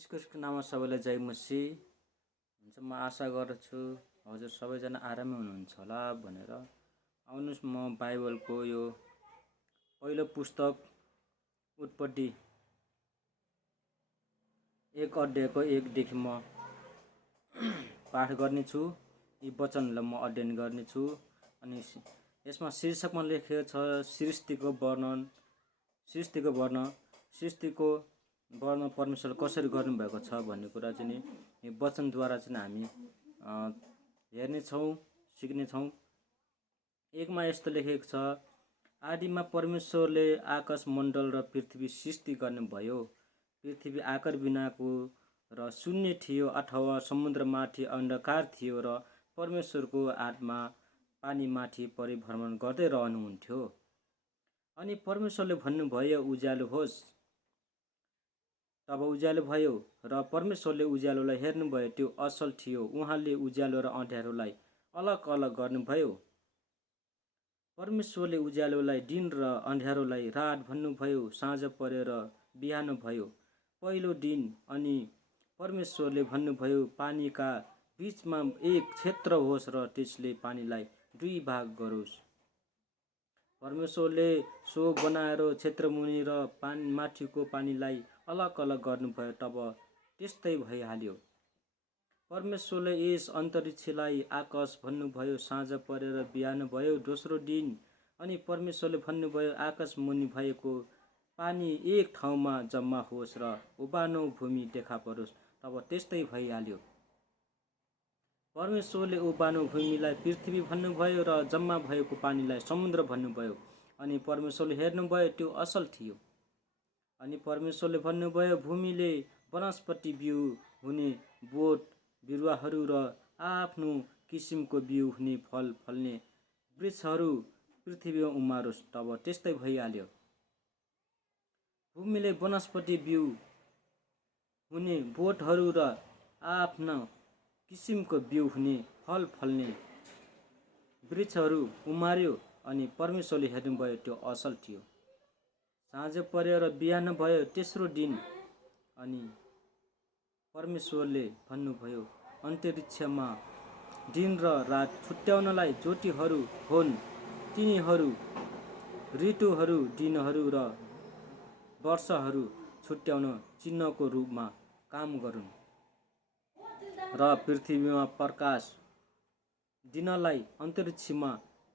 ईश्वरको नाममा सबैलाई जय मसी हुन्छ। म आशा गर्छु हजुर सबैजना आरामै हुनुहुन्छ होला भनेर। आउनुहोस् म बाइबलको यो पहिलो पुस्तक उत्पत्ति 1 अध्यायको 1 देखि म पाठ गर्नेछु। यी वचनलाई म अध्ययन गर्नेछु। अनि यसमा शीर्षकमा लेखेको छ सृष्टिको वर्णन परमेश्वरले कसरी गर्नुभएको छ भन्ने कुरा चाहिँ नि यो वचनद्वारा चाहिँ हामी हेर्नेछौँ, सिक्नेछौँ। 1 मा यस्तो लेखेको छ, आदिमा परमेश्वरले आकाश मण्डल र पृथ्वी सृष्टि गर्नुभयो। पृथ्वी आकार बिनाको र शून्य थियो अथवा समुद्रमाथि अन्धकार थियो र परमेश्वरको आत्मा पानीमाथि परिभ्रमण गर्दै रहनुहुन्थ्यो। अनि परमेश्वरले भन्नुभयो, उज्यालो होस्। तब उज्यालो भयो र परमेश्वरले उज्यालोलाई हेर्नुभयो, त्यो असल थियो। उहाँले उज्यालो र अँध्यारोलाई अलग अलग गर्नुभयो। परमेश्वरले उज्यालोलाई दिन र अँध्यारोलाई रात भन्नुभयो। साँझ पर्यो र बिहान भयो, पहिलो दिन। अनि परमेश्वरले भन्नुभयो, पानीका बीचमा एक क्षेत्र होस् र त्यसले पानीलाई 2 भाग गरोस्। परमेश्वरले सो बनाएर क्षेत्रमुनि र माथिको पानीलाई अलग अलग गर्नुभयो। तब त्यस्तै भइहाल्यो। परमेश्वरले यस अन्तरिक्षलाई आकाश भन्नुभयो। साँझ परेर बिहान भयो, दोस्रो दिन। अनि परमेश्वरले भन्नुभयो, आकाश मुनि भएको पानी एक ठाउँमा जम्मा होस् र उबानो भूमि देखा परोस्। तब त्यस्तै भइहाल्यो। परमेश्वरले उबानो भूमिलाई पृथ्वी भन्नुभयो र जम्मा भएको पानीलाई समुद्र भन्नुभयो। अनि परमेश्वरले हेर्नुभयो, त्यो असल थियो। अनि परमेश्वरले भन्नुभयो, भूमिले वनस्पति बिउ हुने बोट बिरुवाहरू र आफ्नो किसिमको बिउ हुने फल फल्ने वृक्षहरू पृथ्वीमा उमारोस्। तब त्यस्तै भइहाल्यो। भूमिले वनस्पति बिउ हुने बोटहरू र आफ्ना किसिमको बिउ हुने फल फल्ने वृक्षहरू उमार्यो। अनि परमेश्वरले हेर्नुभयो, त्यो असल थियो। साँझ पर्यो र बिहान भयो, तेस्रो दिन। अनि परमेश्वरले भन्नुभयो, अन्तरिक्षमा दिन र रात छुट्याउनलाई ज्योतिहरू हुन्। तिनीहरू ऋतुहरू, दिनहरू र वर्षहरू छुट्याउन चिन्हको रूपमा काम गरून् र पृथ्वीमा प्रकाश दिनलाई अन्तरिक्षमा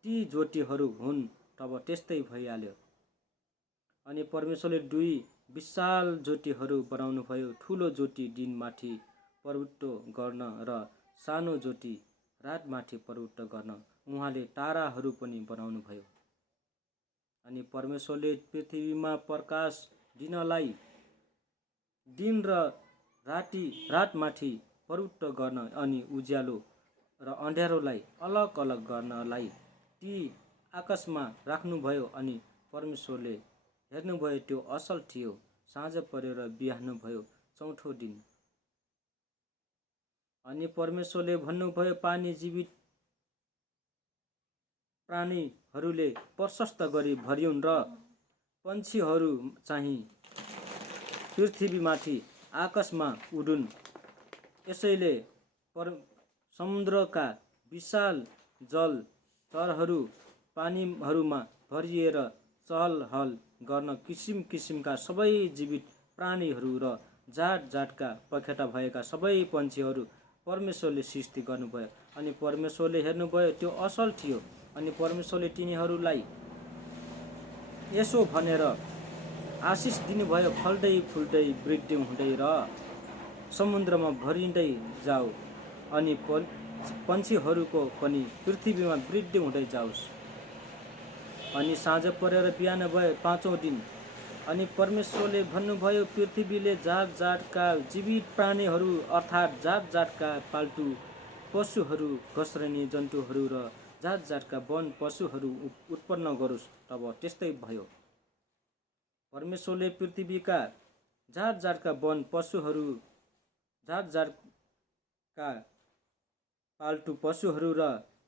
ती ज्योतिहरू हुन्। तब त्यस्तै भइहाल्यो। अनि परमेश्वरले 2 विशाल ज्योतिहरू बनाउनुभयो, ठुलो ज्योति दिनमाथि प्रभुत्व गर्न र सानो ज्योति रातमाथि प्रभुत्व गर्न। उहाँले ताराहरू पनि बनाउनुभयो। अनि परमेश्वरले पृथ्वीमा प्रकाश दिनलाई दिन र रातमाथि प्रभुत्व गर्न अनि उज्यालो र अँध्यारोलाई अलग अलग गर्नलाई ती आकाशमा राख्नुभयो। अनि परमेश्वरले हेर्नुभयो, त्यो असल थियो। साँझ पर्यो र बिहान भयो, चौथो दिन। अनि परमेश्वरले भन्नुभयो, पानी जीवित प्राणीहरूले प्रशस्त गरी भरिउन् र पन्छीहरू चाहिँ पृथ्वीमाथि आकाशमा उडुन्। यसैले समुद्रका विशाल जलचरहरू पानीहरूमा भरिएर चहलहल गर्न किसिम किसिमका सबै जीवित प्राणीहरू र जात जातका पखेटा भएका सबै पन्छीहरू परमेश्वरले सृष्टि गर्नुभयो। अनि परमेश्वरले हेर्नुभयो, त्यो असल थियो। अनि परमेश्वरले तिनीहरूलाई यसो भनेर आशिष दिनुभयो, फल्दै फुल्दै वृद्धि हुँदै र समुद्रमा भरिँदै जाऊ। अनि पन्छीहरूको पनि पृथ्वीमा वृद्धि हुँदै जाओस्। अनि साँझ परेर बिहान भयो, पाँचौँ दिन। अनि परमेश्वरले भन्नुभयो, पृथ्वीले जात जातका जीवित प्राणीहरू अर्थात् जात जातका पाल्तु पशुहरू, घस्रने जन्तुहरू र जात जातका वन पशुहरू उत्पन्न गरोस्। तब त्यस्तै भयो। परमेश्वरले पृथ्वीका जात जातका वन पशुहरू, जात जातका पाल्तु पशुहरू र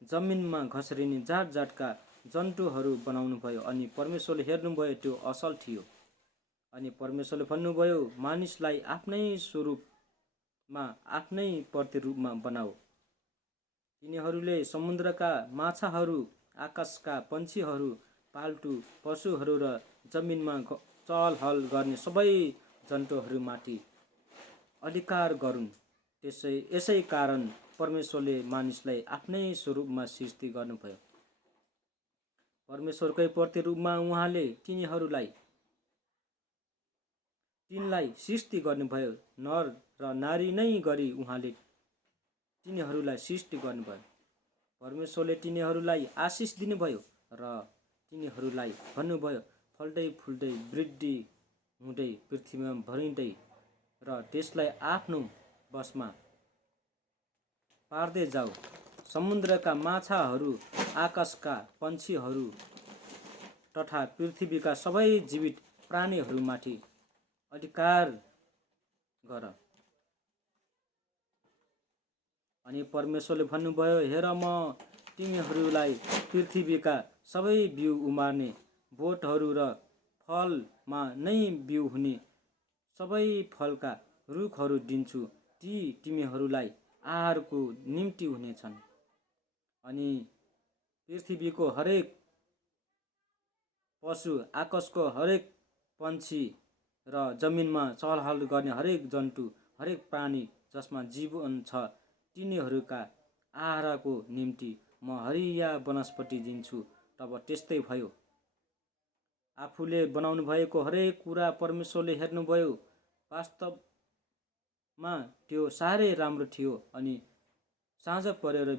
जमिनमा घस्रिने जात जातका जन्तुहरू बनाउनुभयो। अनि परमेश्वरले हेर्नुभयो, त्यो असल थियो। अनि परमेश्वरले भन्नुभयो, मानिसलाई आफ्नै स्वरूपमा आफ्नै प्रतिरूपमा बनाऊ। तिनीहरूले समुद्रका माछाहरू, आकाशका पन्छीहरू, पाल्तु पशुहरू र जमिनमा चलहल गर्ने सबै जन्तुहरूमाथि अधिकार गरून्। यसै कारण परमेश्वरले मानिसलाई आफ्नै स्वरूपमा सृष्टि गर्नुभयो। परमेश्वरकै प्रतिरूपमा उहाँले तिनलाई सृष्टि गर्नुभयो। नर र नारी नै गरी उहाँले तिनीहरूलाई सृष्टि गर्नुभयो। परमेश्वरले तिनीहरूलाई आशिष दिनुभयो र तिनीहरूलाई भन्नुभयो, फल्दै फुल्दै वृद्धि हुँदै पृथ्वीमा भरिँदै र त्यसलाई आफ्नो वशमा पार्दै जाऊ। समुद्रका माछाहरू, आकाशका पन्छीहरू तथा पृथ्वीका सबै जीवित प्राणीहरूमाथि अधिकार गर। अनि परमेश्वरले भन्नुभयो, हेर, म तिमीहरूलाई पृथ्वीका सबै बिउ उमार्ने बोटहरू र फलमा नै बिउ हुने सबै फलका रुखहरू दिन्छु। ती तिमीहरूलाई आहारको निम्ति हुनेछन्। अनि पृथ्वीको हरेक पशु, आकाशको हरेक पन्छी र जमिनमा चलहल गर्ने हरेक जन्तु, हरेक प्राणी जसमा जीवन छ, तिनीहरूका आहारको निम्ति म हरिया वनस्पति दिन्छु। तब त्यस्तै भयो। आफूले बनाउनु भएको हरेक कुरा परमेश्वरले हेर्नुभयो। वास्तवमा त्यो साह्रै राम्रो थियो। अनि साँझ परेर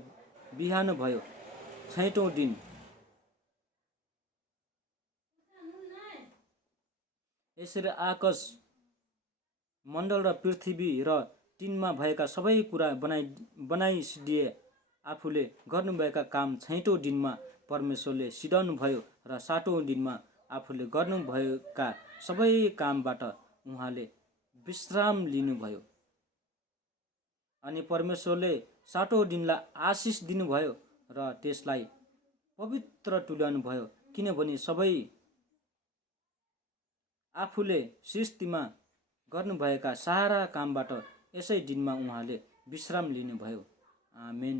बिहान भयो, 6औं दिन। यसरी आकाश मण्डल र पृथ्वी र तिनमा भएका सबै कुरा बनाइदिए। आफूले गर्नुभएका काम 6औं दिनमा परमेश्वरले सिद्धाउनुभयो र 7औं दिनमा आफूले गर्नुभएका सबै कामबाट उहाँले विश्राम लिनुभयो। अनि परमेश्वरले 7औं दिनलाई आशिष दिनुभयो र त्यसलाई पवित्र तुल्याउनुभयो, किनभने सबै आफूले सृष्टिमा गर्नुभएका सारा कामबाट यसै दिनमा उहाँले विश्राम लिनुभयो। आमेन।